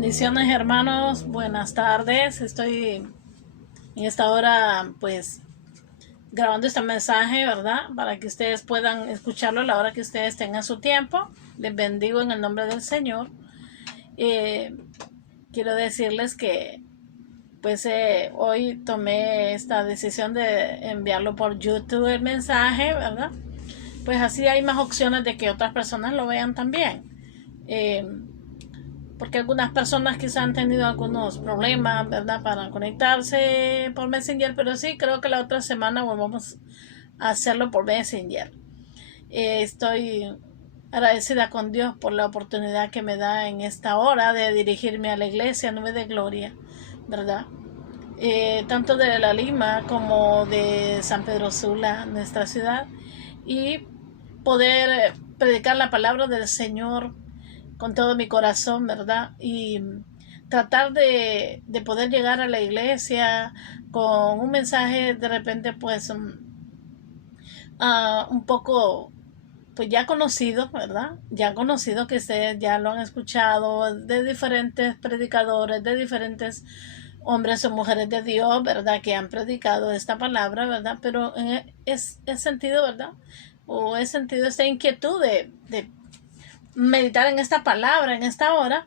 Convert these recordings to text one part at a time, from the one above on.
Bendiciones, hermanos, buenas tardes. Estoy en esta hora pues grabando este mensaje, ¿verdad? Para que ustedes puedan escucharlo a la hora que ustedes tengan su tiempo. Les bendigo en el nombre del Señor. Quiero decirles que pues hoy tomé esta decisión de enviarlo por YouTube el mensaje, ¿verdad? Pues así hay más opciones de que otras personas lo vean también. Porque algunas personas quizás han tenido algunos problemas, ¿verdad?, para conectarse por Messenger, pero sí, creo que la otra semana volvamos a hacerlo por Messenger. Estoy agradecida con Dios por la oportunidad que me da en esta hora de dirigirme a la iglesia Nube de Gloria, ¿verdad? Tanto de La Lima como de San Pedro Sula, nuestra ciudad, y poder predicar la palabra del Señor con todo mi corazón, ¿verdad? Y tratar de poder llegar a la iglesia con un mensaje de repente pues un poco pues ya conocido, ¿verdad? Ya conocido, que ustedes ya lo han escuchado de diferentes predicadores, de diferentes hombres o mujeres de Dios, ¿verdad?, que han predicado esta palabra, ¿verdad? Pero he sentido, ¿verdad?, o he sentido esta inquietud de meditar en esta palabra, en esta hora.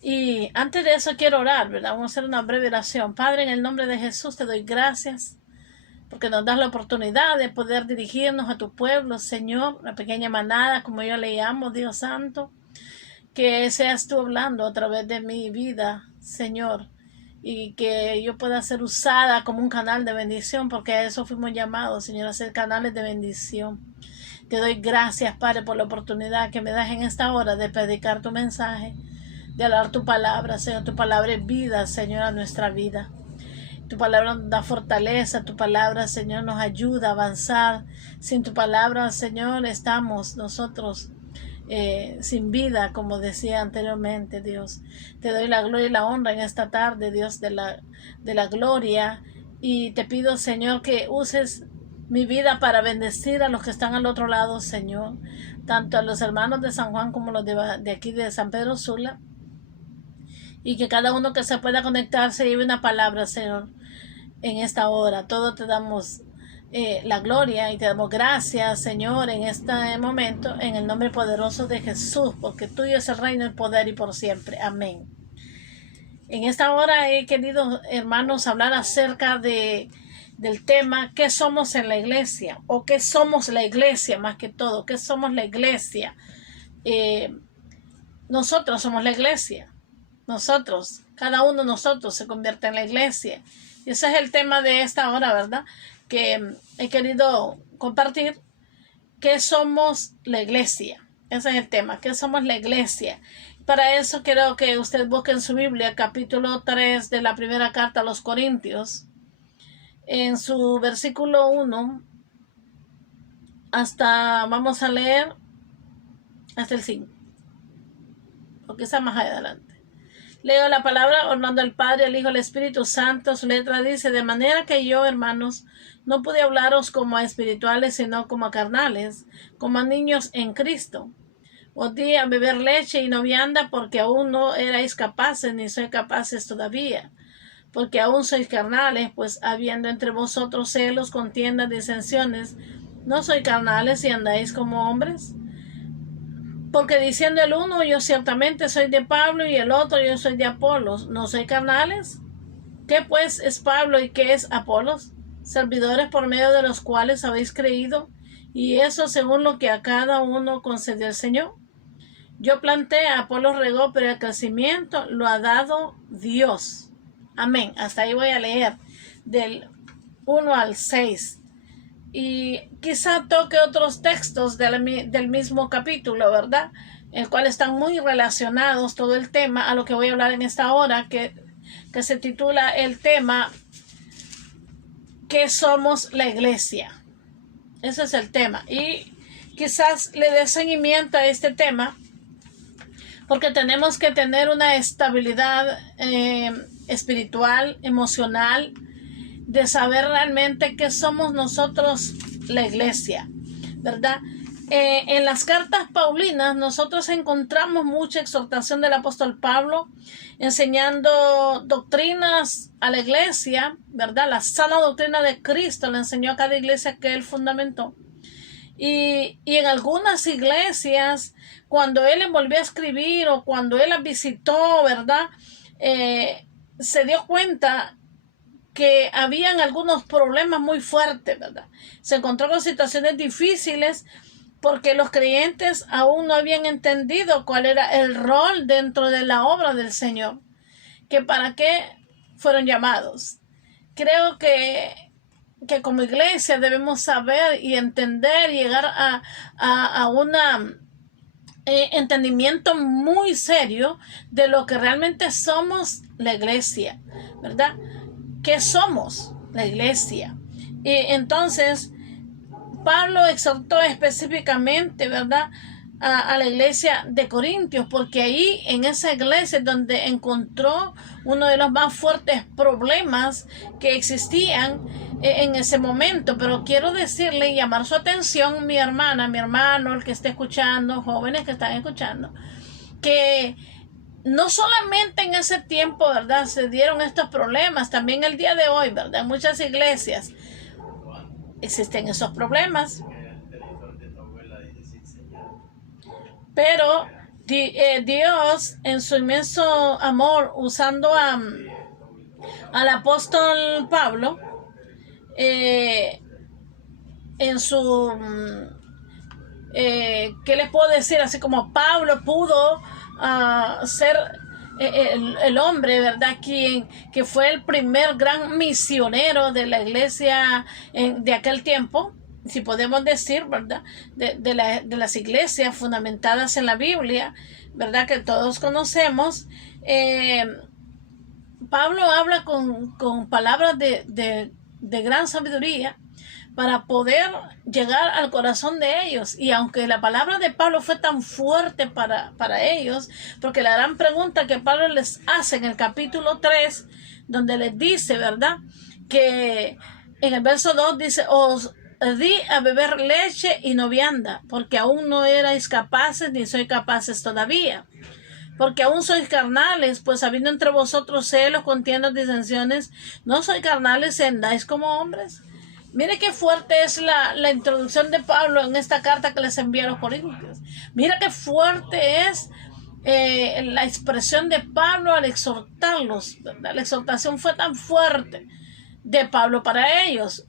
Y antes de eso quiero orar, ¿verdad? Vamos a hacer una breve oración. Padre, en el nombre de Jesús te doy gracias porque nos das la oportunidad de poder dirigirnos a tu pueblo, Señor, la pequeña manada, como yo le llamo, Dios Santo. Que seas tú hablando a través de mi vida, Señor, y que yo pueda ser usada como un canal de bendición, porque a eso fuimos llamados, Señor, a ser canales de bendición. Te doy gracias, Padre, por la oportunidad que me das en esta hora de predicar tu mensaje, de hablar tu palabra, Señor. Tu palabra es vida, Señor, a nuestra vida. Tu palabra nos da fortaleza, tu palabra, Señor, nos ayuda a avanzar. Sin tu palabra, Señor, estamos nosotros sin vida, como decía anteriormente, Dios. Te doy la gloria y la honra en esta tarde, Dios de la gloria, y te pido, Señor, que uses mi vida para bendecir a los que están al otro lado, Señor, tanto a los hermanos de San Juan como los de aquí de San Pedro Sula, y que cada uno que se pueda conectar se lleve una palabra, Señor, en esta hora. Todo te damos la gloria y te damos gracias, Señor, en este momento, en el nombre poderoso de Jesús, porque tuyo es el reino, el poder y por siempre. Amén. En esta hora he querido, hermanos, hablar acerca del tema ¿qué somos en la iglesia? O ¿qué somos la iglesia? Más que todo, ¿qué somos la iglesia? Nosotros somos la iglesia. Nosotros, cada uno de nosotros se convierte en la iglesia. Y ese es el tema de esta hora, ¿verdad?, que he querido compartir. ¿Qué somos la iglesia? Ese es el tema. ¿Qué somos la iglesia? Para eso quiero que usted busque en su Biblia capítulo 3 de la primera carta a los Corintios, en su versículo 1 hasta, vamos a leer hasta el 5, o quizá más adelante. Leo la palabra honrando al Padre, al Hijo, al Espíritu Santo. Su letra dice: de manera que yo, hermanos, no pude hablaros como a espirituales, sino como a carnales, como a niños en Cristo. Os di a beber leche y no vianda, porque aún no erais capaces, ni sois capaces todavía. Porque aún sois carnales, pues habiendo entre vosotros celos, contiendas, disensiones, ¿no sois carnales y andáis como hombres? Porque diciendo el uno, yo ciertamente soy de Pablo, y el otro, yo soy de Apolos, ¿no soy carnales? ¿Qué pues es Pablo y qué es Apolos? Servidores por medio de los cuales habéis creído, y eso según lo que a cada uno concedió el Señor. Yo planté, Apolos regó, pero el crecimiento lo ha dado Dios. Amén. Hasta ahí voy a leer del 1 al 6. Y quizá toque otros textos del mismo capítulo, ¿verdad?, el cual están muy relacionados todo el tema a lo que voy a hablar en esta hora, que se titula el tema ¿qué somos la iglesia? Ese es el tema. Y quizás le dé seguimiento a este tema porque tenemos que tener una estabilidad espiritual, emocional, de saber realmente qué somos nosotros la iglesia, ¿verdad? En las cartas paulinas nosotros encontramos mucha exhortación del apóstol Pablo enseñando doctrinas a la iglesia, ¿verdad? La sana doctrina de Cristo le enseñó a cada iglesia que él fundamentó. Y en algunas iglesias, cuando él les volvió a escribir o cuando él las visitó, ¿verdad? Se dio cuenta que habían algunos problemas muy fuertes, ¿verdad? Se encontró con situaciones difíciles porque los creyentes aún no habían entendido cuál era el rol dentro de la obra del Señor, que para qué fueron llamados. Creo que como iglesia debemos saber y entender y llegar a un entendimiento muy serio de lo que realmente somos la iglesia, ¿verdad? ¿Qué somos la iglesia? Y entonces Pablo exhortó específicamente, ¿verdad?, a la iglesia de Corintios, porque ahí en esa iglesia es donde encontró uno de los más fuertes problemas que existían en ese momento. Pero quiero decirle y llamar su atención, mi hermana, mi hermano, el que esté escuchando, jóvenes que están escuchando, que no solamente en ese tiempo, ¿verdad?, se dieron estos problemas, también el día de hoy, ¿verdad?, en muchas iglesias existen esos problemas. Pero Dios, en su inmenso amor, usando al apóstol Pablo, en su, ¿qué les puedo decir? Así como Pablo pudo ser el hombre, ¿verdad? Que fue el primer gran misionero de la iglesia de aquel tiempo, si podemos decir, ¿verdad? De las iglesias fundamentadas en la Biblia, ¿verdad? Que todos conocemos. Pablo habla con palabras de gran sabiduría para poder llegar al corazón de ellos. Y aunque la palabra de Pablo fue tan fuerte para ellos, porque la gran pregunta que Pablo les hace en el capítulo 3, donde les dice, ¿verdad?, que en el verso 2 dice: os di a beber leche y no vianda, porque aún no erais capaces, ni sois capaces todavía. Porque aún sois carnales, pues habiendo entre vosotros celos, contiendas, disensiones, no sois carnales y andáis como hombres. Mire qué fuerte es la introducción de Pablo en esta carta que les envía a los Corintios. Mira qué fuerte es la expresión de Pablo al exhortarlos, ¿verdad? La exhortación fue tan fuerte de Pablo para ellos.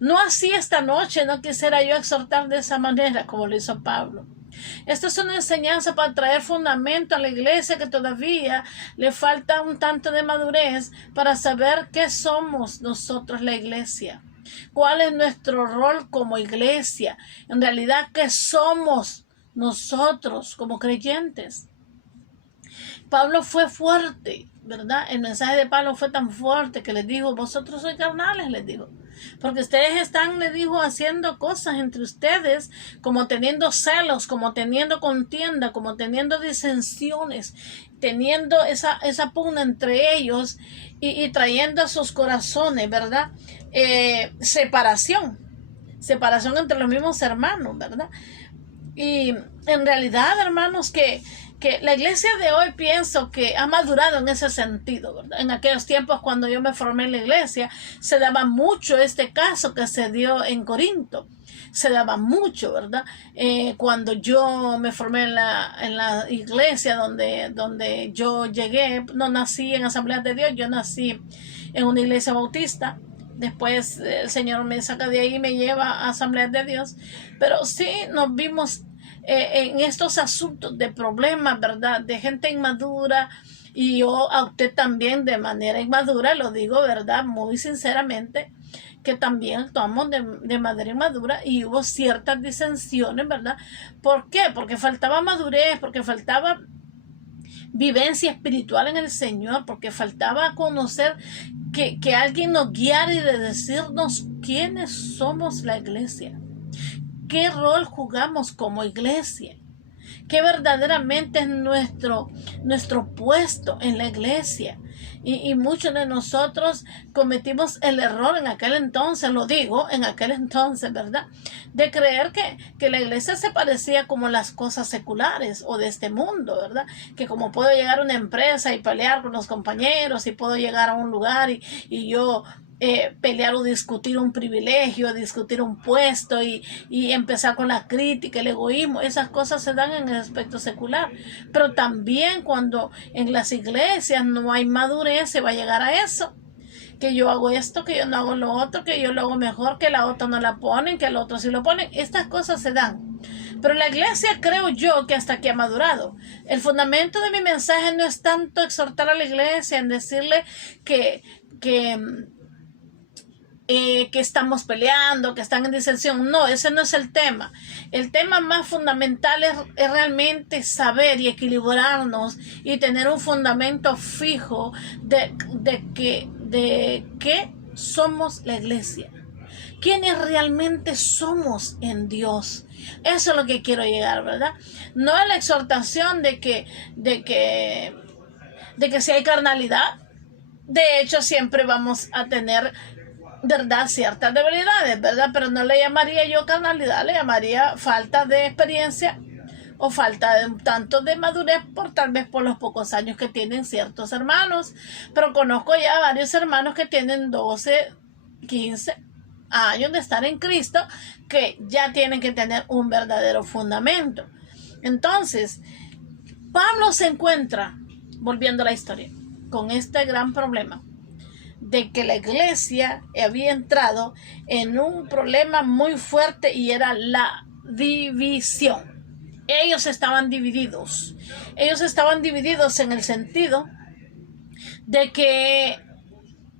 No así esta noche, no quisiera yo exhortar de esa manera como lo hizo Pablo. Esta es una enseñanza para traer fundamento a la iglesia que todavía le falta un tanto de madurez para saber qué somos nosotros la iglesia. ¿Cuál es nuestro rol como iglesia? En realidad, ¿qué somos nosotros como creyentes? Pablo fue fuerte, ¿verdad? El mensaje de Pablo fue tan fuerte que les dijo: vosotros sois carnales, les dijo. Porque ustedes están, les dijo, haciendo cosas entre ustedes, como teniendo celos, como teniendo contienda, como teniendo disensiones, teniendo esa pugna entre ellos y trayendo a sus corazones, ¿verdad? Separación entre los mismos hermanos, ¿verdad? Y en realidad, hermanos, que la iglesia de hoy pienso que ha madurado en ese sentido, ¿verdad? En aquellos tiempos cuando yo me formé en la iglesia, se daba mucho este caso que se dio en Corinto. Se daba mucho, ¿verdad? Cuando yo me formé en la iglesia donde yo llegué, no nací en Asamblea de Dios, yo nací en una iglesia bautista. Después el Señor me saca de ahí y me lleva a Asamblea de Dios. Pero sí nos vimos en estos asuntos de problemas, ¿verdad? De gente inmadura, y yo a usted también de manera inmadura, lo digo, ¿verdad?, muy sinceramente, que también actuamos de manera inmadura y hubo ciertas disensiones, ¿verdad? ¿Por qué? Porque faltaba madurez, porque faltaba vivencia espiritual en el Señor, porque faltaba conocer que alguien nos guiara y de decirnos quiénes somos la iglesia. ¿Qué rol jugamos como iglesia? qué verdaderamente es nuestro puesto en la iglesia. Y muchos de nosotros cometimos el error en aquel entonces, lo digo, en aquel entonces, ¿verdad? De creer que la iglesia se parecía como las cosas seculares o de este mundo, ¿verdad? Que como puedo llegar a una empresa y pelear con los compañeros, y puedo llegar a un lugar y yo pelear o discutir un privilegio, discutir un puesto y empezar con la crítica, el egoísmo, esas cosas se dan en el aspecto secular. Pero también cuando en las iglesias no hay madurez, se va a llegar a eso. Que yo hago esto, que yo no hago lo otro, que yo lo hago mejor, que la otra no la ponen, que el otro sí lo ponen. Estas cosas se dan. Pero la iglesia creo yo que hasta aquí ha madurado. El fundamento de mi mensaje no es tanto exhortar a la iglesia en decirle que estamos peleando, que están en disensión. No, ese no es el tema. El tema más fundamental es realmente saber y equilibrarnos y tener un fundamento fijo de que somos la iglesia. ¿Quiénes realmente somos en Dios? Eso es lo que quiero llegar, ¿verdad? No es la exhortación de que si hay carnalidad. De hecho, siempre vamos a tener, ¿verdad?, ciertas debilidades, ¿verdad? Pero no le llamaría yo carnalidad, le llamaría falta de experiencia o falta de un tanto de madurez tal vez por los pocos años que tienen ciertos hermanos. Pero conozco ya varios hermanos que tienen 12, 15 años de estar en Cristo, que ya tienen que tener un verdadero fundamento. Entonces, Pablo se encuentra, volviendo a la historia, con este gran problema de que la iglesia había entrado en un problema muy fuerte y era la división. Ellos estaban divididos. Ellos estaban divididos en el sentido de que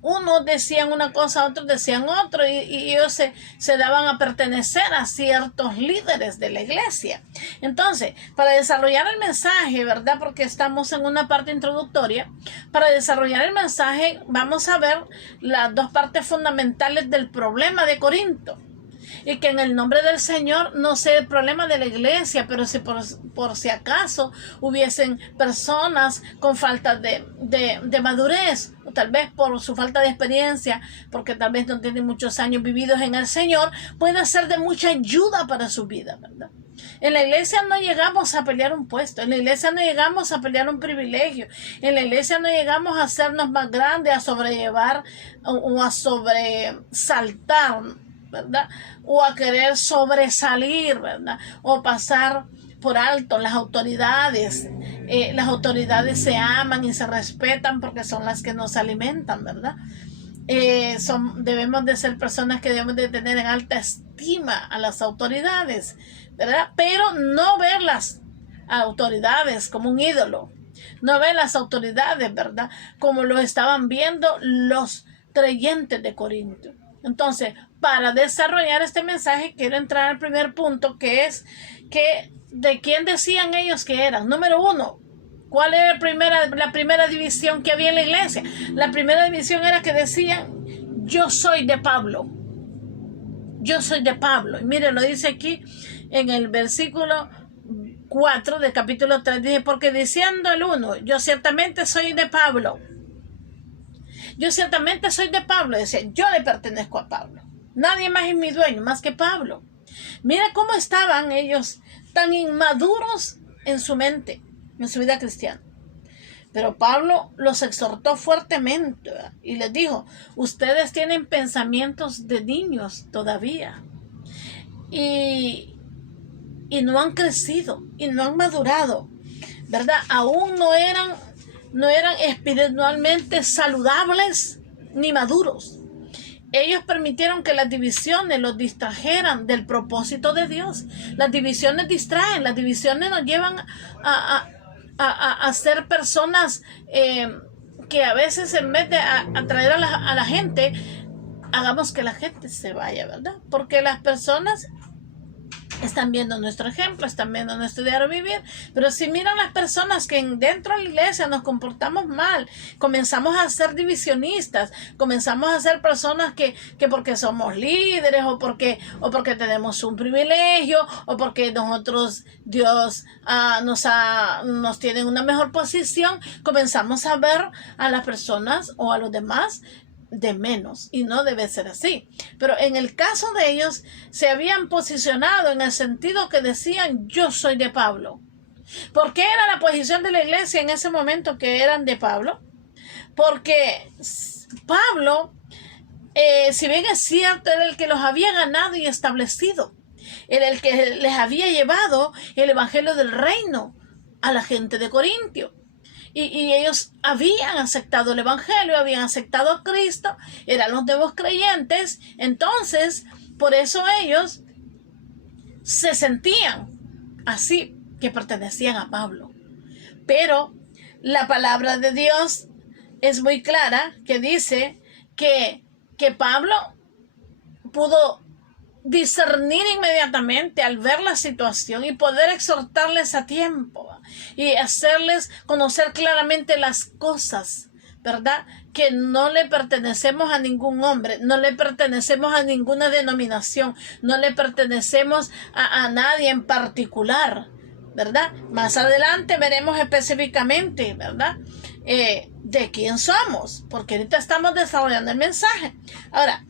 unos decían una cosa, otros decían otro, y ellos se daban a pertenecer a ciertos líderes de la iglesia. Entonces, para desarrollar el mensaje, ¿verdad? Porque estamos en una parte introductoria, para desarrollar el mensaje vamos a ver las dos partes fundamentales del problema de Corinto. Y que en el nombre del Señor no sea el problema de la iglesia, pero si por si acaso hubiesen personas con falta de madurez, o tal vez por su falta de experiencia, porque tal vez no tienen muchos años vividos en el Señor, puede ser de mucha ayuda para su vida, ¿verdad? En la iglesia no llegamos a pelear un puesto, en la iglesia no llegamos a pelear un privilegio, en la iglesia no llegamos a hacernos más grandes, a sobrellevar o a sobresaltar, ¿verdad? O a querer sobresalir, ¿verdad? O pasar por alto las autoridades. Las autoridades se aman y se respetan porque son las que nos alimentan, ¿verdad? Debemos de ser personas que debemos de tener en alta estima a las autoridades, ¿verdad? Pero no ver las autoridades como un ídolo, no ver las autoridades, ¿verdad?, como lo estaban viendo los creyentes de Corinto. Entonces, para desarrollar este mensaje, quiero entrar al primer punto, que es de quién decían ellos que eran. Número uno, ¿cuál era la primera división que había en la iglesia? La primera división era que decían, yo soy de Pablo. Yo soy de Pablo. Y mire, lo dice aquí en el versículo 4 del capítulo 3. Dice, porque diciendo el uno, yo ciertamente soy de Pablo. Yo ciertamente soy de Pablo. Decía, yo le pertenezco a Pablo. Nadie más es mi dueño, más que Pablo. Mira cómo estaban ellos tan inmaduros en su mente, en su vida cristiana. Pero Pablo los exhortó fuertemente, ¿verdad?, y les dijo, ustedes tienen pensamientos de niños todavía. Y no han crecido, y no han madurado, ¿verdad? Aún no eran espiritualmente saludables ni maduros. Ellos permitieron que las divisiones los distrajeran del propósito de Dios. Las divisiones distraen, las divisiones nos llevan a ser personas que a veces, en vez de atraer a la gente, hagamos que la gente se vaya, ¿verdad? Porque las personas están viendo nuestro ejemplo, están viendo nuestro diario vivir, pero si miran las personas que dentro de la iglesia nos comportamos mal, comenzamos a ser divisionistas, comenzamos a ser personas que porque somos líderes o porque tenemos un privilegio o porque nosotros, Dios nos tiene en una mejor posición, comenzamos a ver a las personas o a los demás de menos, y no debe ser así. Pero en el caso de ellos se habían posicionado en el sentido que decían: yo soy de Pablo. ¿Por qué era la posición de la iglesia en ese momento que eran de Pablo? Porque Pablo, si bien es cierto, era el que los había ganado y establecido, era el que les había llevado el evangelio del reino a la gente de Corintio. Y ellos habían aceptado el evangelio, habían aceptado a Cristo, eran los nuevos creyentes. Entonces, por eso ellos se sentían así, que pertenecían a Pablo. Pero la palabra de Dios es muy clara, que dice que Pablo pudo discernir inmediatamente al ver la situación y poder exhortarles a tiempo y hacerles conocer claramente las cosas, ¿verdad? Que no le pertenecemos a ningún hombre, no le pertenecemos a ninguna denominación, no le pertenecemos a nadie en particular, ¿verdad? Más adelante veremos específicamente, ¿verdad? De quién somos, porque ahorita estamos desarrollando el mensaje. Ahora,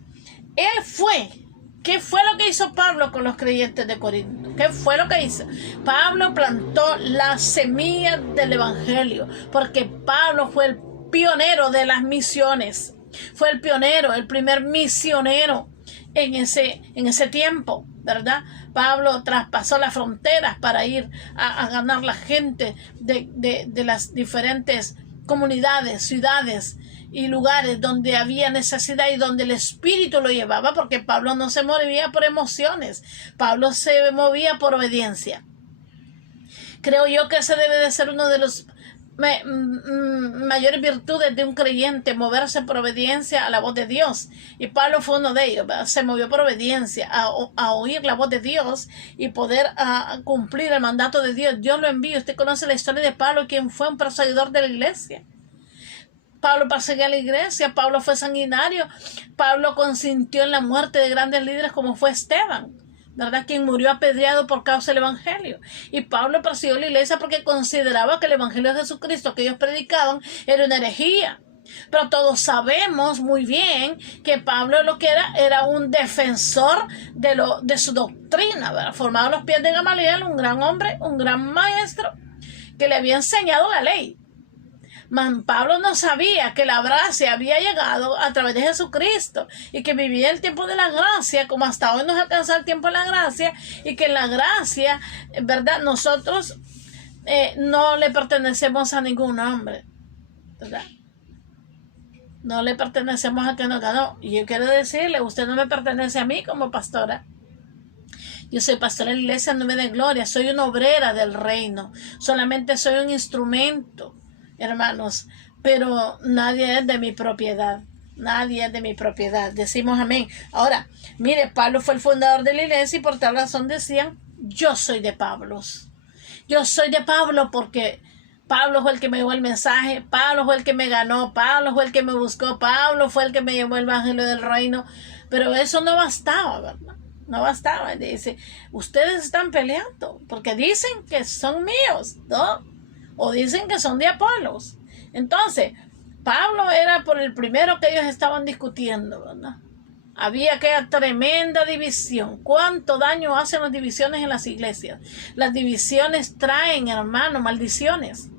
¿qué fue lo que hizo Pablo con los creyentes de Corinto? ¿Qué fue lo que hizo? Pablo plantó la semilla del evangelio, porque Pablo fue el pionero de las misiones. Fue el pionero, el primer misionero en ese tiempo, ¿verdad? Pablo traspasó las fronteras para ir a ganar la gente de las diferentes comunidades, ciudades y lugares donde había necesidad y donde el Espíritu lo llevaba, porque Pablo no se movía por emociones, Pablo se movía por obediencia. Creo yo que ese debe de ser uno de los mayores virtudes de un creyente, moverse por obediencia a la voz de Dios. Y Pablo fue uno de ellos, ¿verdad? Se movió por obediencia a oír la voz de Dios y poder cumplir el mandato de Dios. Dios lo envió. Usted conoce la historia de Pablo, quien fue un perseguidor de la iglesia. Pablo perseguía a la iglesia, Pablo fue sanguinario, Pablo consintió en la muerte de grandes líderes como fue Esteban, ¿verdad? Quien murió apedreado por causa del evangelio. Y Pablo persiguió a la iglesia porque consideraba que el evangelio de Jesucristo que ellos predicaban era una herejía. Pero todos sabemos muy bien que Pablo lo que era un defensor de su doctrina, ¿verdad? Formado a los pies de Gamaliel, un gran hombre, un gran maestro que le había enseñado la ley. Pablo no sabía que la gracia había llegado a través de Jesucristo y que vivía el tiempo de la gracia, como hasta hoy nos alcanza el tiempo de la gracia, y que en la gracia, ¿verdad? Nosotros no le pertenecemos a ningún hombre, ¿verdad? No le pertenecemos a quien nos ganó. Y yo quiero decirle, usted no me pertenece a mí como pastora. Yo soy pastora de la iglesia Nube de Gloria, soy una obrera del reino, solamente soy un instrumento, hermanos, pero nadie es de mi propiedad. Nadie es de mi propiedad. Decimos amén. Ahora, mire, Pablo fue el fundador de la iglesia y por tal razón decían: yo soy de Pablo. Yo soy de Pablo porque Pablo fue el que me llevó el mensaje, Pablo fue el que me ganó, Pablo fue el que me buscó, Pablo fue el que me llevó el evangelio del reino. Pero eso no bastaba, ¿verdad? No bastaba. Dice, ustedes están peleando porque dicen que son míos, ¿no? O dicen que son de Apolos. Entonces, Pablo era por el primero que ellos estaban discutiendo, ¿verdad? Había aquella tremenda división. ¿Cuánto daño hacen las divisiones en las iglesias? Las divisiones traen, hermano, maldiciones,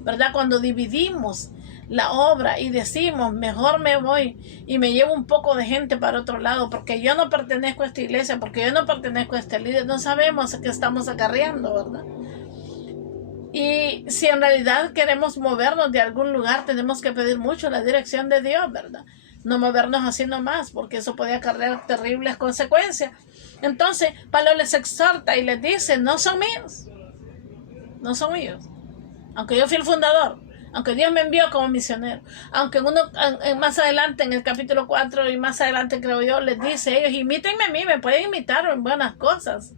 ¿verdad? Cuando dividimos la obra y decimos, mejor me voy y me llevo un poco de gente para otro lado porque yo no pertenezco a esta iglesia, porque yo no pertenezco a este líder, no sabemos a qué estamos acarreando, ¿verdad? Y si en realidad queremos movernos de algún lugar, tenemos que pedir mucho la dirección de Dios, ¿verdad? No movernos así nomás, porque eso puede acarrear terribles consecuencias. Entonces, Pablo les exhorta y les dice, no son míos. No son míos. Aunque yo fui el fundador, aunque Dios me envió como misionero, aunque más adelante en el capítulo 4 y más adelante creo yo, les dice ellos, imítenme a mí, me pueden imitar en buenas cosas.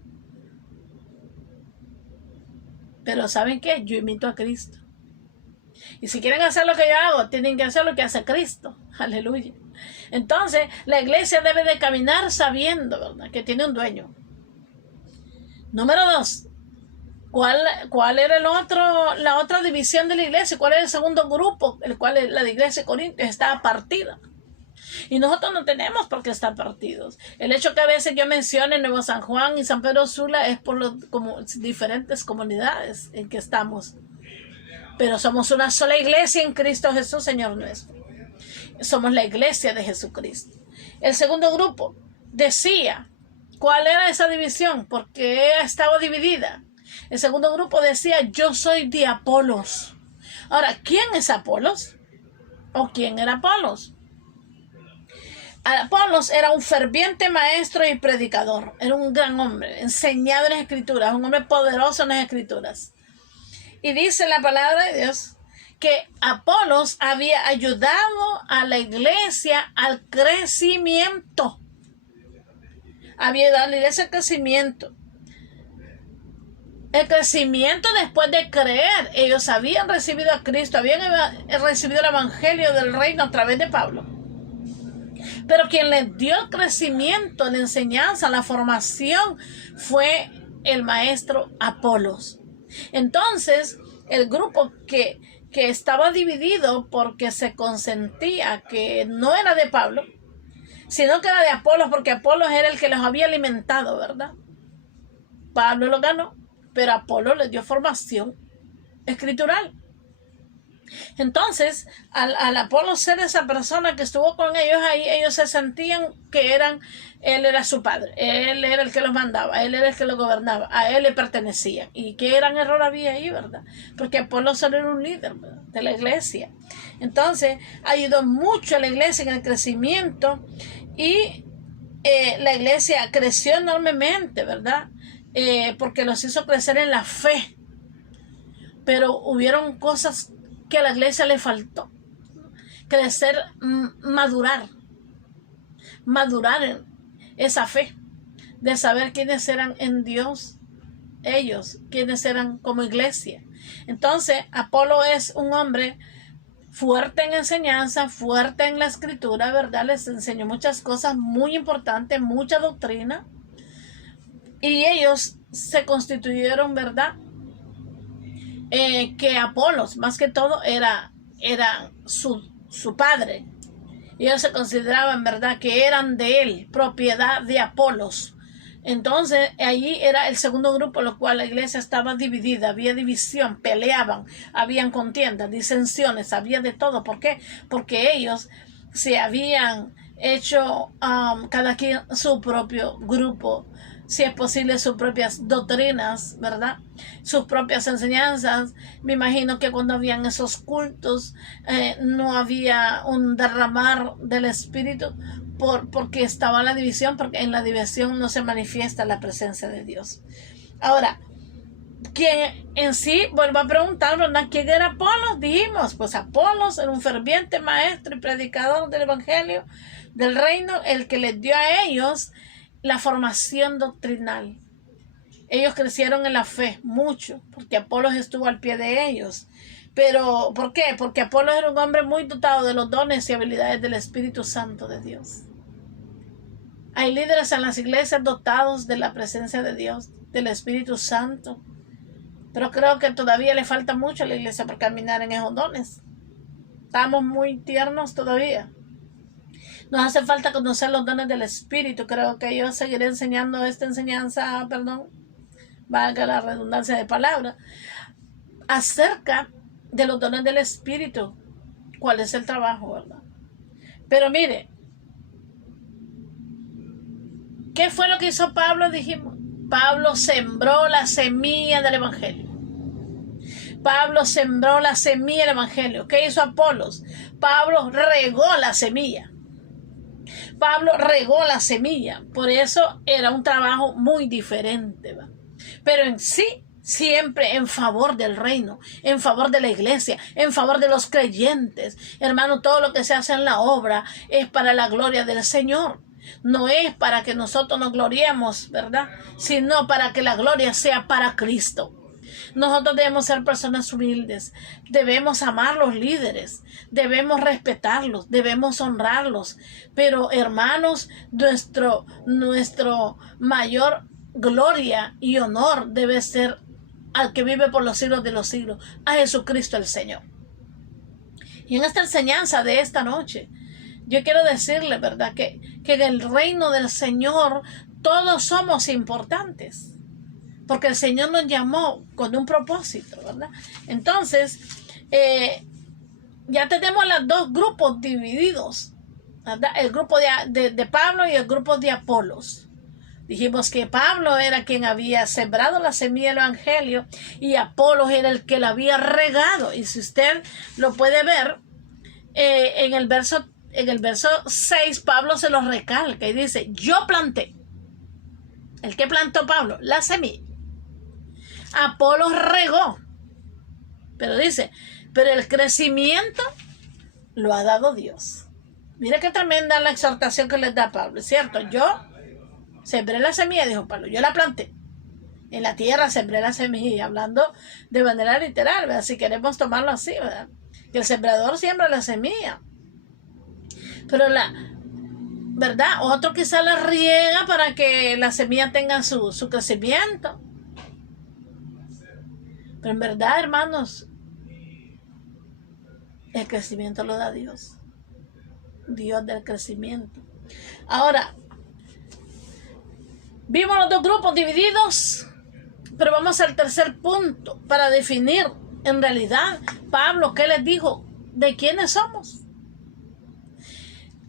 Pero ¿saben qué? Yo imito a Cristo. Y si quieren hacer lo que yo hago, tienen que hacer lo que hace Cristo. Aleluya. Entonces, la iglesia debe de caminar sabiendo, ¿verdad?, que tiene un dueño. Número 2. ¿Cuál era la otra división de la iglesia? ¿Cuál era el segundo grupo? El cual la iglesia de Corintios estaba partida. Y nosotros no tenemos por qué estar partidos. El hecho que a veces yo mencione Nuevo San Juan y San Pedro Sula es por como diferentes comunidades en que estamos. Pero somos una sola iglesia en Cristo Jesús, Señor nuestro. Somos la iglesia de Jesucristo. El segundo grupo decía, ¿cuál era esa división? Porque estaba dividida. El segundo grupo decía, yo soy de Apolos. Ahora, ¿quién es Apolos? ¿O quién era Apolos? Apolos era un ferviente maestro y predicador. Era un gran hombre, enseñado en las escrituras, un hombre poderoso en las escrituras. Y dice la palabra de Dios que Apolos había ayudado a la iglesia al crecimiento. Había ayudado a la iglesia al crecimiento. El crecimiento después de creer. Ellos habían recibido a Cristo, habían recibido el evangelio del reino a través de Pablo. Pero quien les dio el crecimiento, la enseñanza, la formación, fue el maestro Apolos. Entonces, el grupo que estaba dividido porque se consentía que no era de Pablo, sino que era de Apolos, porque Apolos era el que los había alimentado, ¿verdad? Pablo lo ganó, pero Apolo les dio formación escritural. Entonces, al Apolo ser esa persona que estuvo con ellos ahí, ellos se sentían que él era su padre, él era el que los mandaba, él era el que los gobernaba, a él le pertenecían. ¿Y qué gran error había ahí, verdad? Porque Apolo solo era un líder, ¿verdad?, de la iglesia. Entonces, ayudó mucho a la iglesia en el crecimiento y la iglesia creció enormemente, ¿verdad? Porque los hizo crecer en la fe. Pero hubieron cosas que a la iglesia le faltó. Crecer, madurar en esa fe, de saber quiénes eran en Dios, ellos, quiénes eran como iglesia. Entonces, Apolo es un hombre fuerte en enseñanza, fuerte en la escritura, ¿verdad? Les enseñó muchas cosas muy importantes, mucha doctrina. Y ellos se constituyeron, ¿verdad?, que Apolos, más que todo, era su padre. Y ellos se consideraban, ¿verdad?, que eran de él, propiedad de Apolos. Entonces, allí era el segundo grupo, lo cual la iglesia estaba dividida, había división, peleaban, habían contiendas, disensiones, había de todo. ¿Por qué? Porque ellos se habían hecho cada quien su propio grupo, si es posible sus propias doctrinas, ¿verdad?, sus propias enseñanzas. Me imagino que cuando habían esos cultos no había un derramar del Espíritu porque estaba la división, porque en la división no se manifiesta la presencia de Dios. Ahora, ¿quién en sí? Vuelvo a preguntar, ¿verdad?, ¿quién era Apolos? Dijimos, pues Apolos era un ferviente maestro y predicador del evangelio del reino, el que les dio a ellos la formación doctrinal. Ellos crecieron en la fe mucho, porque Apolos estuvo al pie de ellos. Pero, ¿por qué? Porque Apolos era un hombre muy dotado de los dones y habilidades del Espíritu Santo de Dios. Hay líderes en las iglesias dotados de la presencia de Dios, del Espíritu Santo. Pero creo que todavía le falta mucho a la iglesia por caminar en esos dones. Estamos muy tiernos todavía. Nos hace falta conocer los dones del Espíritu. Creo que yo seguiré enseñando esta enseñanza, valga la redundancia de palabra, acerca de los dones del Espíritu. ¿Cuál es el trabajo, verdad? Pero mire, ¿qué fue lo que hizo Pablo? Dijimos, Pablo sembró la semilla del Evangelio. Pablo sembró la semilla del Evangelio. ¿Qué hizo Apolos? Pablo regó la semilla. Pablo regó la semilla. Por eso era un trabajo muy diferente, ¿va? Pero en sí, siempre en favor del reino, en favor de la iglesia, en favor de los creyentes. Hermano, todo lo que se hace en la obra es para la gloria del Señor. No es para que nosotros nos gloriemos, ¿verdad?, sino para que la gloria sea para Cristo. Nosotros debemos ser personas humildes, debemos amar a los líderes, debemos respetarlos, debemos honrarlos. Pero hermanos, nuestro mayor gloria y honor debe ser al que vive por los siglos de los siglos, a Jesucristo el Señor. Y en esta enseñanza de esta noche, yo quiero decirle, ¿verdad?, que en el reino del Señor todos somos importantes, porque el Señor nos llamó con un propósito, ¿verdad? Entonces, ya tenemos los dos grupos divididos, ¿verdad? El grupo de Pablo y el grupo de Apolos. Dijimos que Pablo era quien había sembrado la semilla del evangelio y Apolos era el que la había regado. Y si usted lo puede ver, en el verso 6, Pablo se lo recalca y dice, yo planté. ¿El que plantó Pablo? La semilla. Apolos regó. Pero dice, pero el crecimiento lo ha dado Dios. Mira qué tremenda la exhortación que les da Pablo, ¿cierto? Yo sembré la semilla, dijo Pablo, yo la planté. En la tierra sembré la semilla, hablando de manera literal, ¿verdad? Si queremos tomarlo así, ¿verdad? Que el sembrador siembra la semilla. Pero ¿verdad? Otro quizá la riega para que la semilla tenga su crecimiento. Pero en verdad, hermanos, el crecimiento lo da Dios. Dios del crecimiento. Ahora, vimos los dos grupos divididos, pero vamos al tercer punto para definir en realidad Pablo qué les dijo, de quiénes somos.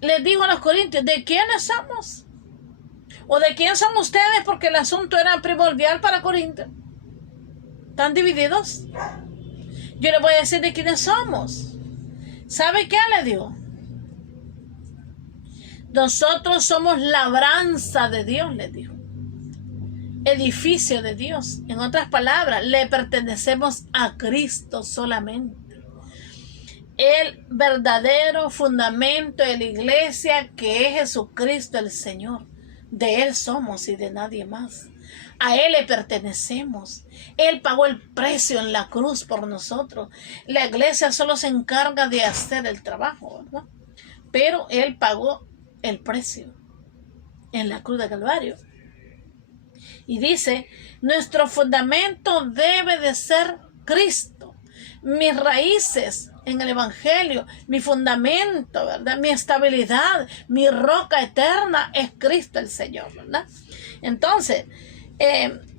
Les dijo a los corintios, ¿de quiénes somos? ¿O de quién son ustedes? Porque el asunto era primordial para Corintios. ¿Están divididos? Yo les voy a decir de quiénes somos. ¿Sabe qué le digo? Nosotros somos labranza de Dios, les dijo. Edificio de Dios. En otras palabras, le pertenecemos a Cristo solamente. El verdadero fundamento de la iglesia, que es Jesucristo el Señor. De Él somos y de nadie más. A Él le pertenecemos. Él pagó el precio en la cruz por nosotros. La iglesia solo se encarga de hacer el trabajo, ¿verdad? Pero Él pagó el precio en la cruz de Calvario. Y dice, nuestro fundamento debe de ser Cristo. Mis raíces en el evangelio, mi fundamento, ¿verdad? Mi estabilidad, mi roca eterna es Cristo el Señor, ¿verdad? Entonces,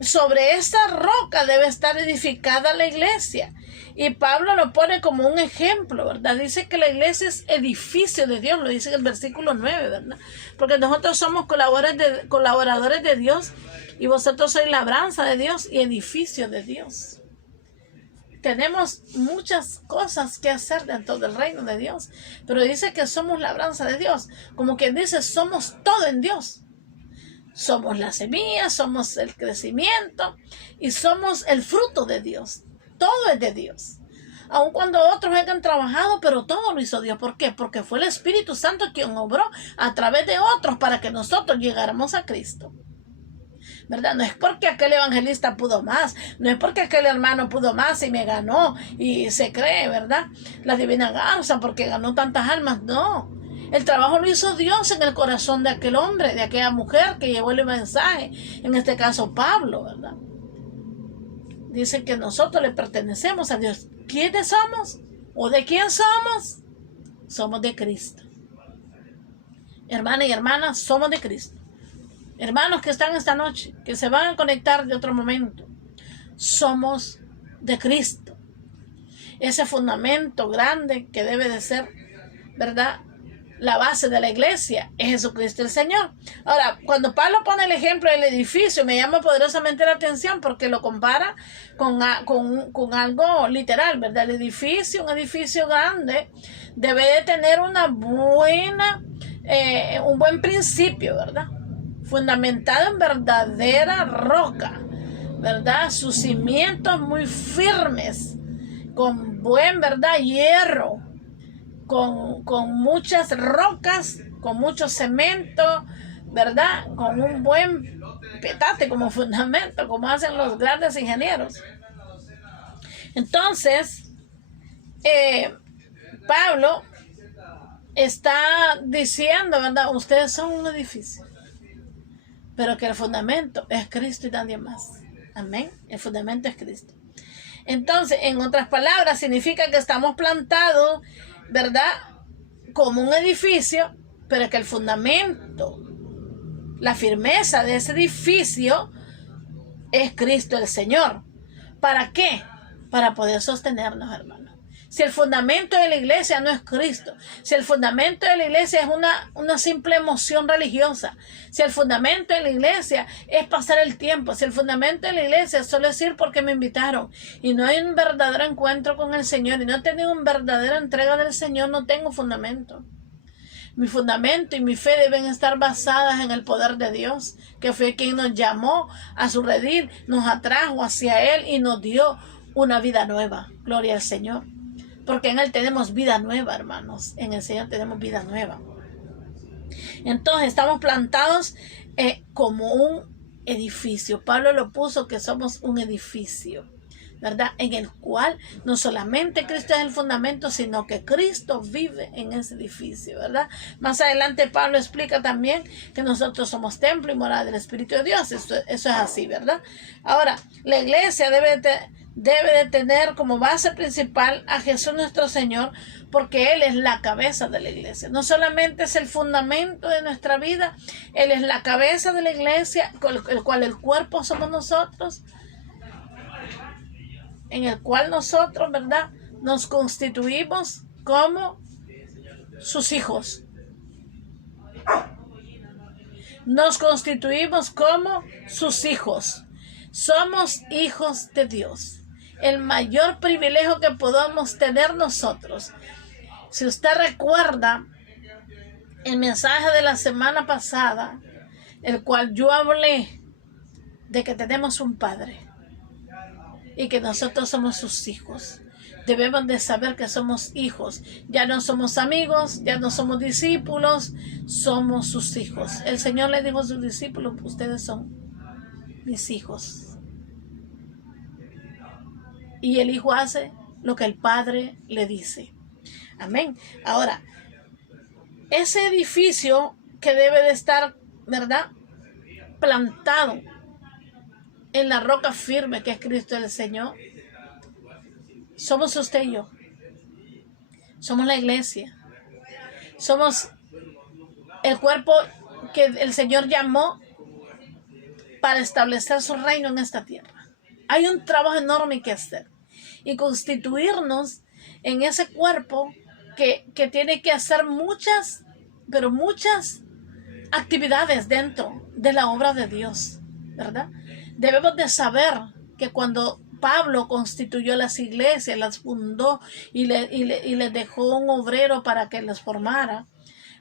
sobre esa roca debe estar edificada la iglesia. Y Pablo lo pone como un ejemplo, ¿verdad? Dice que la iglesia es edificio de Dios, lo dice en el versículo 9, ¿verdad? Porque nosotros somos colaboradores de Dios y vosotros sois labranza de Dios y edificio de Dios. Tenemos muchas cosas que hacer dentro del reino de Dios, pero dice que somos labranza de Dios, como quien dice, somos todo en Dios. Somos la semilla, somos el crecimiento y somos el fruto de Dios. Todo es de Dios. Aun cuando otros hayan trabajado, pero todo lo hizo Dios. ¿Por qué? Porque fue el Espíritu Santo quien obró a través de otros para que nosotros llegáramos a Cristo. ¿Verdad? No es porque aquel evangelista pudo más, no es porque aquel hermano pudo más y me ganó y se cree, ¿verdad? La divina garza porque ganó tantas almas. No, el trabajo lo hizo Dios en el corazón de aquel hombre, de aquella mujer que llevó el mensaje, en este caso Pablo, ¿verdad? Dice que nosotros le pertenecemos a Dios. ¿Quiénes somos? ¿O de quién somos? Somos de Cristo. Hermanas y hermanas, somos de Cristo. Hermanos que están esta noche, que se van a conectar de otro momento, somos de Cristo. Ese fundamento grande que debe de ser, ¿verdad?, la base de la iglesia es Jesucristo el Señor. Ahora, cuando Pablo pone el ejemplo del edificio, me llama poderosamente la atención porque lo compara con algo literal, ¿verdad? El edificio, un edificio grande, debe de tener un buen principio, ¿verdad? Fundamentado en verdadera roca, ¿verdad? Sus cimientos muy firmes, con buen, ¿verdad?, hierro, con muchas rocas, con mucho cemento, ¿verdad? Con un buen petate como fundamento, como hacen los grandes ingenieros. Entonces, Pablo está diciendo, ¿verdad? Ustedes son un edificio, pero que el fundamento es Cristo y nadie más. Amén. El fundamento es Cristo. Entonces, en otras palabras, significa que estamos plantados, ¿verdad? Como un edificio, pero que el fundamento, la firmeza de ese edificio es Cristo el Señor. ¿Para qué? Para poder sostenernos, hermanos. Si el fundamento de la iglesia no es Cristo, si el fundamento de la iglesia es una simple emoción religiosa, si el fundamento de la iglesia es pasar el tiempo, si el fundamento de la iglesia solo es ir porque me invitaron y no hay un verdadero encuentro con el Señor y no he tenido una verdadera entrega del Señor, no tengo fundamento. Mi fundamento y mi fe deben estar basadas en el poder de Dios, que fue quien nos llamó a su redil, nos atrajo hacia Él y nos dio una vida nueva. Gloria al Señor. Porque en Él tenemos vida nueva, hermanos. En el Señor tenemos vida nueva. Entonces estamos plantados como un edificio. Pablo lo puso que somos un edificio, ¿verdad? En el cual no solamente Cristo es el fundamento, sino que Cristo vive en ese edificio, ¿verdad? Más adelante Pablo explica también que nosotros somos templo y morada del Espíritu de Dios. Eso es así, ¿verdad? Ahora, la iglesia debe de tener como base principal a Jesús nuestro Señor, porque Él es la cabeza de la iglesia. No solamente es el fundamento de nuestra vida, Él es la cabeza de la iglesia, el cual el cuerpo somos nosotros, en el cual nosotros, ¿verdad?, nos constituimos como sus hijos. Nos constituimos como sus hijos. Somos hijos de Dios. El mayor privilegio que podamos tener nosotros. Si usted recuerda el mensaje de la semana pasada, el cual yo hablé de que tenemos un Padre y que nosotros somos sus hijos. Debemos de saber que somos hijos. Ya no somos amigos, ya no somos discípulos, somos sus hijos. El Señor le dijo a sus discípulos, ustedes son mis hijos. Y el hijo hace lo que el Padre le dice. Amén. Ahora, ese edificio que debe de estar, ¿verdad?, plantado en la roca firme que es Cristo el Señor, somos usted y yo. Somos la iglesia. Somos el cuerpo que el Señor llamó para establecer su reino en esta tierra. Hay un trabajo enorme que hacer y constituirnos en ese cuerpo que tiene que hacer muchas, pero muchas actividades dentro de la obra de Dios, ¿verdad? Debemos de saber que cuando Pablo constituyó las iglesias, las fundó y les dejó un obrero para que las formara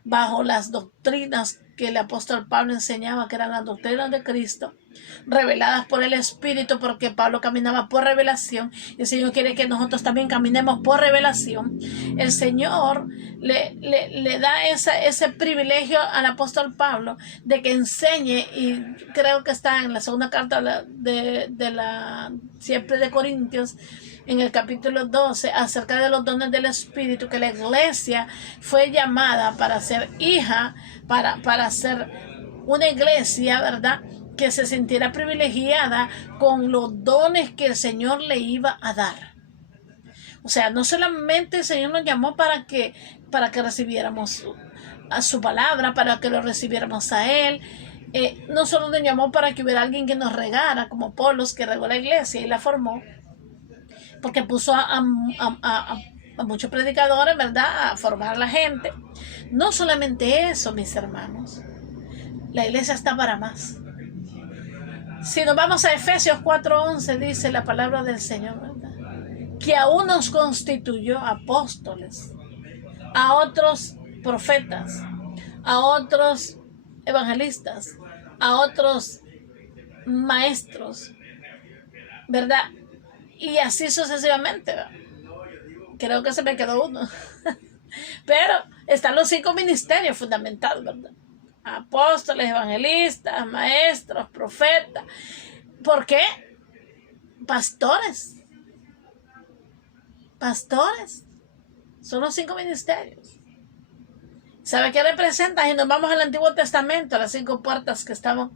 bajo las doctrinas que el apóstol Pablo enseñaba, que eran las doctrinas de Cristo, reveladas por el Espíritu, porque Pablo caminaba por revelación y el Señor quiere que nosotros también caminemos por revelación. El Señor le da ese privilegio al apóstol Pablo de que enseñe, y creo que está en la segunda carta de la siempre de Corintios, en el capítulo 12, acerca de los dones del Espíritu, que la iglesia fue llamada para ser hija, para ser una iglesia, ¿verdad?, que se sintiera privilegiada con los dones que el Señor le iba a dar. O sea, no solamente el Señor nos llamó para que recibiéramos a su palabra, para que lo recibiéramos a Él. No solo nos llamó para que hubiera alguien que nos regara, como Polos, que regó la iglesia y la formó, porque puso a muchos predicadores, ¿verdad?, a formar a la gente. No solamente eso, mis hermanos. La iglesia está para más. Si nos vamos a Efesios 4:11, dice la palabra del Señor, ¿verdad?, que a unos constituyó apóstoles, a otros profetas, a otros evangelistas, a otros maestros, ¿verdad? Y así sucesivamente, ¿verdad? Creo que se me quedó uno. Pero están los 5 ministerios fundamentados, ¿verdad? Apóstoles, evangelistas, maestros, profetas. ¿Por qué? Pastores. pastores. Son los 5 ministerios. ¿Sabe qué representa? Si nos vamos al Antiguo Testamento, las 5 puertas que estaban,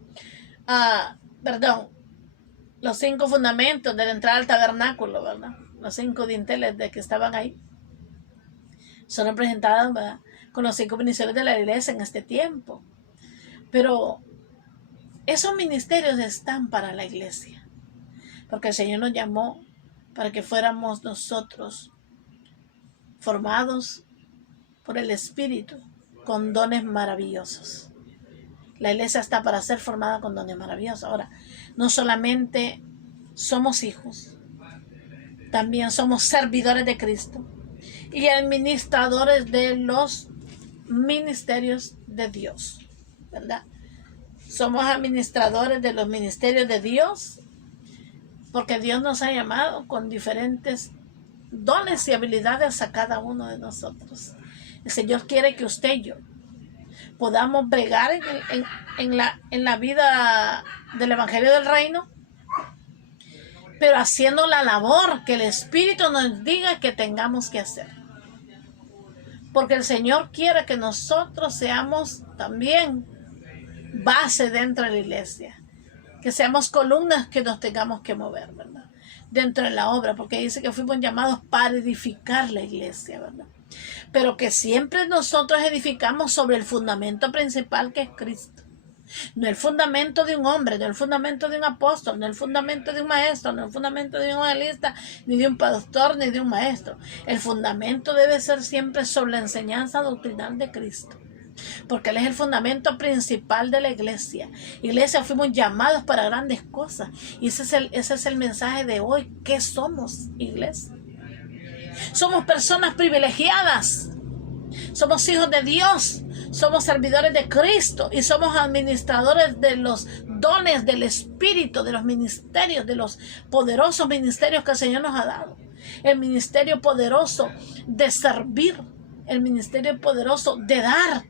los 5 fundamentos de la entrada al tabernáculo, ¿verdad? Los 5 dinteles de que estaban ahí. Son representados, ¿verdad?, con los 5 ministerios de la iglesia en este tiempo. Pero esos ministerios están para la iglesia. Porque el Señor nos llamó para que fuéramos nosotros formados por el Espíritu con dones maravillosos. La iglesia está para ser formada con dones maravillosos. Ahora, no solamente somos hijos, también somos servidores de Cristo y administradores de los ministerios de Dios, ¿verdad? Somos administradores de los ministerios de Dios porque Dios nos ha llamado con diferentes dones y habilidades a cada uno de nosotros. El Señor quiere que usted y yo podamos bregar en la vida del Evangelio del Reino, pero haciendo la labor que el Espíritu nos diga que tengamos que hacer. Porque el Señor quiere que nosotros seamos también base dentro de la iglesia, que seamos columnas que nos tengamos que mover, ¿verdad?, dentro de la obra, porque dice que fuimos llamados para edificar la iglesia, ¿verdad? Pero que siempre nosotros edificamos sobre el fundamento principal, que es Cristo. No el fundamento de un hombre, no el fundamento de un apóstol, no el fundamento de un maestro, no el fundamento de un evangelista, ni de un pastor, ni de un maestro. El fundamento debe ser siempre sobre la enseñanza doctrinal de Cristo, porque Él es el fundamento principal de la iglesia. Iglesia, fuimos llamados para grandes cosas, y ese es el mensaje de hoy. ¿Qué somos, iglesia? Somos personas privilegiadas, somos hijos de Dios, somos servidores de Cristo y somos administradores de los dones del Espíritu, de los ministerios, de los poderosos ministerios que el Señor nos ha dado. El ministerio poderoso de servir, el ministerio poderoso de dar.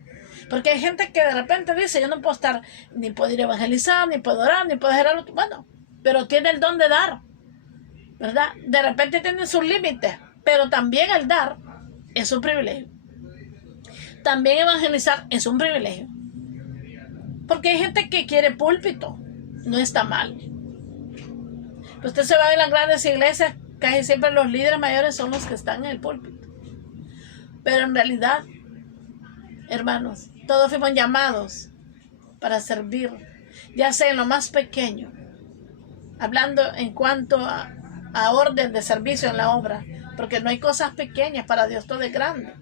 Porque hay gente que de repente dice: yo no puedo estar, ni puedo ir a evangelizar, ni puedo orar, ni puedo hacer algo. Bueno, pero tiene el don de dar, ¿verdad? De repente tiene sus límites, pero también el dar es un privilegio. También evangelizar es un privilegio. Porque hay gente que quiere púlpito, no está mal. Usted se va a las grandes iglesias, casi siempre los líderes mayores son los que están en el púlpito. Pero en realidad, hermanos, todos fuimos llamados para servir, ya sea en lo más pequeño, hablando en cuanto a orden de servicio en la obra, porque no hay cosas pequeñas para Dios, todo es grande.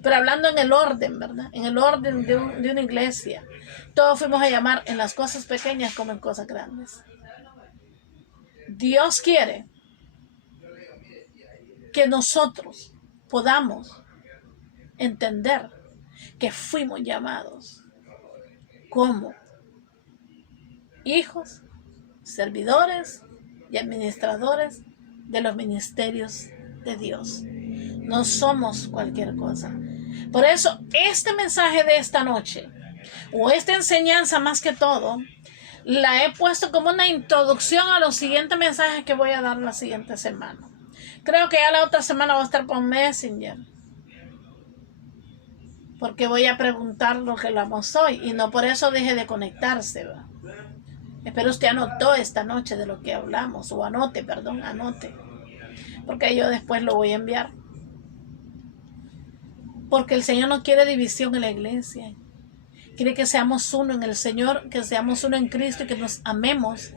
Pero hablando en el orden, ¿verdad?, en el orden de una iglesia, todos fuimos a llamar en las cosas pequeñas como en cosas grandes. Dios quiere que nosotros podamos entender que fuimos llamados como hijos, servidores y administradores de los ministerios de Dios. No somos cualquier cosa. Por eso, este mensaje de esta noche, o esta enseñanza más que todo, la he puesto como una introducción a los siguientes mensajes que voy a dar la siguiente semana. Creo que ya la otra semana va a estar por Messenger, porque voy a preguntar lo que hablamos hoy, y no por eso deje de conectarse, ¿verdad? Espero usted anotó esta noche de lo que hablamos, o anote, porque yo después lo voy a enviar. Porque el Señor no quiere división en la iglesia. Quiere que seamos uno en el Señor, que seamos uno en Cristo y que nos amemos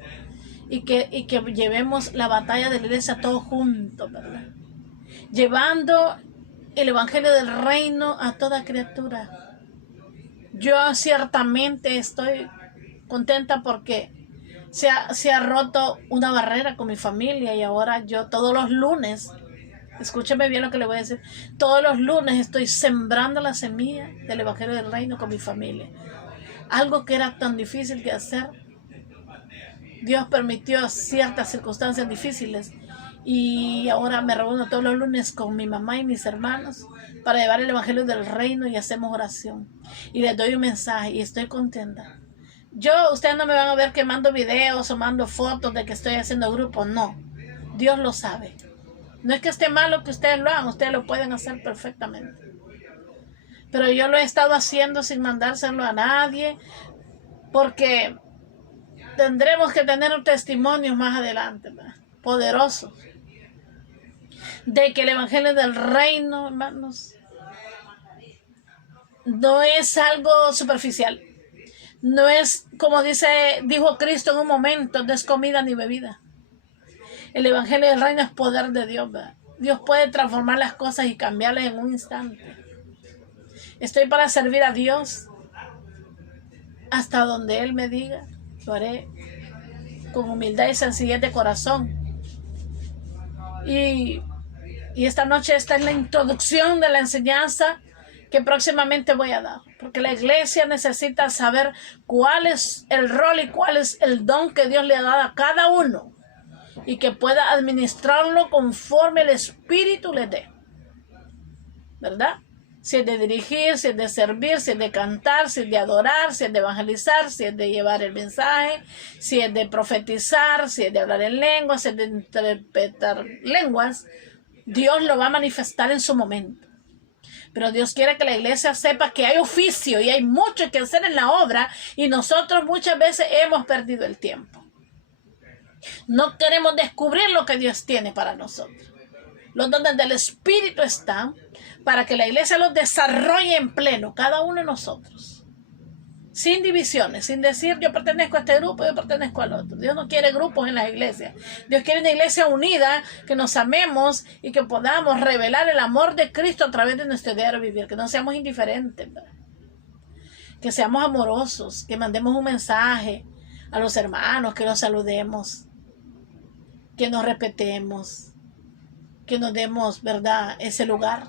y que llevemos la batalla de la iglesia todos juntos, ¿verdad? Llevando el Evangelio del Reino a toda criatura. Yo ciertamente estoy contenta porque se ha roto una barrera con mi familia, y ahora yo todos los lunes, escúcheme bien lo que le voy a decir, todos los lunes estoy sembrando la semilla del Evangelio del Reino con mi familia. Algo que era tan difícil de hacer, Dios permitió ciertas circunstancias difíciles, y ahora me reúno todos los lunes con mi mamá y mis hermanos para llevar el Evangelio del Reino, y hacemos oración y les doy un mensaje, y estoy contenta. Ustedes no me van a ver que mando videos o mando fotos de que estoy haciendo grupos, no. Dios lo sabe. No es que esté malo que ustedes lo hagan, ustedes lo pueden hacer perfectamente. Pero yo lo he estado haciendo sin mandárselo a nadie, porque tendremos que tener testimonios más adelante, ¿verdad? Poderosos, de que el evangelio del reino, hermanos, no es algo superficial. No es, como dijo Cristo en un momento, no es comida ni bebida. El evangelio del reino es poder de Dios, ¿verdad? Dios puede transformar las cosas y cambiarlas en un instante. Estoy para servir a Dios hasta donde Él me diga. Lo haré con humildad y sencillez de corazón. Y esta noche esta es la introducción de la enseñanza que próximamente voy a dar. Porque la iglesia necesita saber cuál es el rol y cuál es el don que Dios le ha dado a cada uno. Y que pueda administrarlo conforme el Espíritu le dé. ¿Verdad? Si es de dirigir, si es de servir, si es de cantar, si es de adorar, si es de evangelizar, si es de llevar el mensaje, si es de profetizar, si es de hablar en lenguas, si es de interpretar lenguas, Dios lo va a manifestar en su momento. Pero Dios quiere que la iglesia sepa que hay oficio y hay mucho que hacer en la obra y nosotros muchas veces hemos perdido el tiempo. No queremos descubrir lo que Dios tiene para nosotros. Los dones del Espíritu están para que la iglesia los desarrolle en pleno, cada uno de nosotros. Sin divisiones, sin decir yo pertenezco a este grupo, yo pertenezco al otro. Dios no quiere grupos en las iglesias. Dios quiere una iglesia unida, que nos amemos y que podamos revelar el amor de Cristo a través de nuestro diario vivir. Que no seamos indiferentes, ¿verdad? Que seamos amorosos, que mandemos un mensaje a los hermanos, que los saludemos, que nos respetemos, que nos demos, ¿verdad?, ese lugar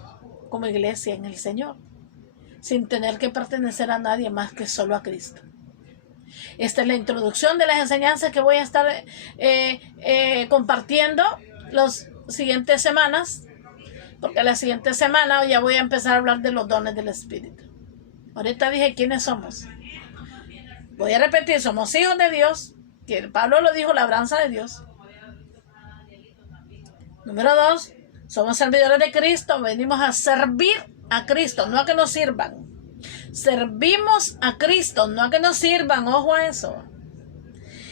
como iglesia en el Señor, sin tener que pertenecer a nadie más que solo a Cristo. Esta es la introducción de las enseñanzas que voy a estar compartiendo las siguientes semanas, porque la siguiente semana ya voy a empezar a hablar de los dones del Espíritu. Ahorita dije quiénes somos. Voy a repetir, somos hijos de Dios, que Pablo lo dijo, labranza de Dios. Número 2, somos servidores de Cristo, venimos a servir a Cristo, no a que nos sirvan. Servimos a Cristo, no a que nos sirvan, ojo a eso.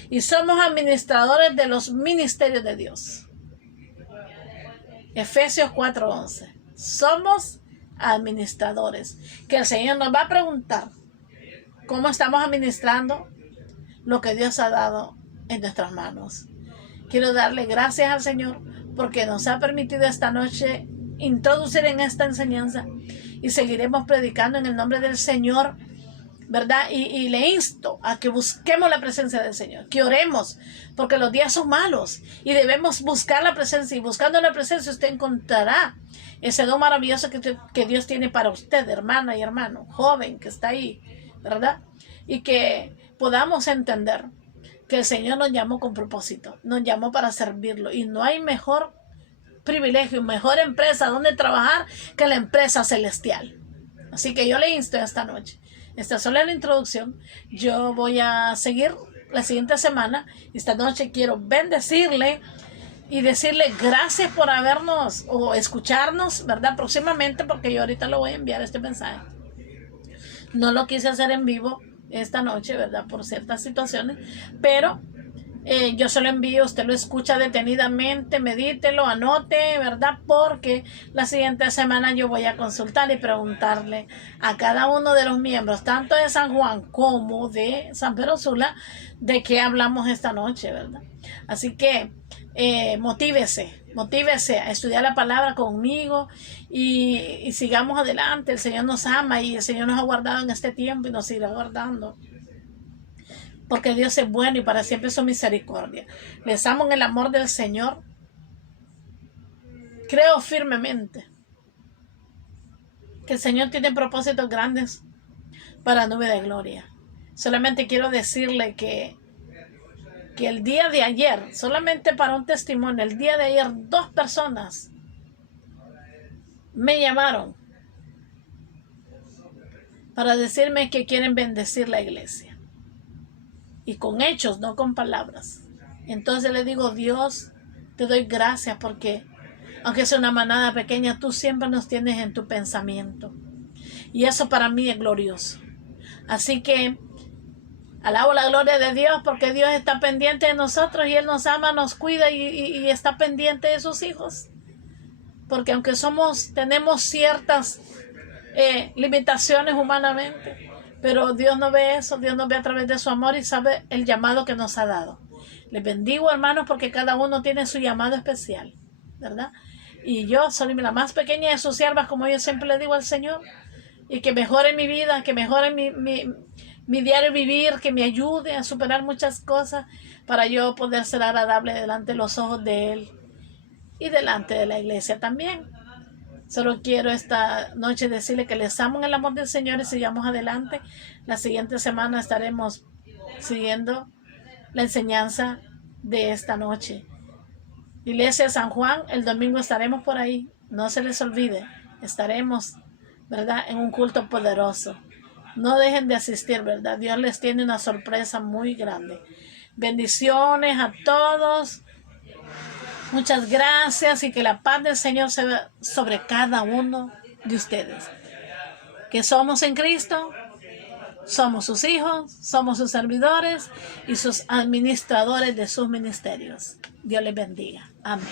Y somos administradores de los ministerios de Dios. Efesios 4:11. Somos administradores. Que el Señor nos va a preguntar cómo estamos administrando lo que Dios ha dado en nuestras manos. Quiero darle gracias al Señor porque nos ha permitido esta noche introducir en esta enseñanza y seguiremos predicando en el nombre del Señor, ¿verdad? Y le insto a que busquemos la presencia del Señor, que oremos, porque los días son malos y debemos buscar la presencia, y buscando la presencia usted encontrará ese don maravilloso que Dios tiene para usted, hermana y hermano, joven que está ahí, ¿verdad? Y que podamos entender que el Señor nos llamó con propósito, nos llamó para servirlo y no hay mejor privilegio, mejor empresa donde trabajar que la empresa celestial. Así que yo le insto esta noche. Esta solo es la introducción. Yo voy a seguir la siguiente semana. Esta noche quiero bendecirle y decirle gracias por habernos o escucharnos, ¿verdad? Próximamente, porque yo ahorita lo voy a enviar este mensaje. No lo quise hacer en vivo esta noche, ¿verdad? Por ciertas situaciones, pero yo se lo envío, usted lo escucha detenidamente, medítelo, anote, ¿verdad? Porque la siguiente semana yo voy a consultar y preguntarle a cada uno de los miembros, tanto de San Juan como de San Pedro Sula, de qué hablamos esta noche, ¿verdad? Así que motívese a estudiar la palabra conmigo y sigamos adelante. El Señor nos ama y el Señor nos ha guardado en este tiempo y nos seguirá guardando. Porque Dios es bueno y para siempre su misericordia. Les amo en el amor del Señor. Creo firmemente que el Señor tiene propósitos grandes para Nube de Gloria. Solamente quiero decirle que el día de ayer, solamente para un testimonio, el día de ayer 2 personas me llamaron para decirme que quieren bendecir la iglesia. Y con hechos, no con palabras. Entonces le digo, Dios, te doy gracias porque Aunque sea una manada pequeña, tú siempre nos tienes en tu pensamiento. Y eso para mí es glorioso. Así que alabo la gloria de Dios porque Dios está pendiente de nosotros y Él nos ama, nos cuida y está pendiente de sus hijos. Porque aunque tenemos ciertas limitaciones humanamente, pero Dios no ve eso, Dios nos ve a través de su amor y sabe el llamado que nos ha dado. Les bendigo, hermanos, porque cada uno tiene su llamado especial, ¿verdad? Y yo soy la más pequeña de sus siervas, como yo siempre le digo al Señor, y que mejore mi vida, que mejore mi diario vivir, que me ayude a superar muchas cosas para yo poder ser agradable delante de los ojos de Él y delante de la iglesia también. Solo quiero esta noche decirle que les amo en el amor del Señor y sigamos adelante. La siguiente semana estaremos siguiendo la enseñanza de esta noche. Iglesia San Juan, el domingo estaremos por ahí. No se les olvide, estaremos, ¿verdad?, en un culto poderoso. No dejen de asistir, ¿verdad? Dios les tiene una sorpresa muy grande. Bendiciones a todos. Muchas gracias y que la paz del Señor sea sobre cada uno de ustedes. Que somos en Cristo, somos sus hijos, somos sus servidores y sus administradores de sus ministerios. Dios les bendiga. Amén.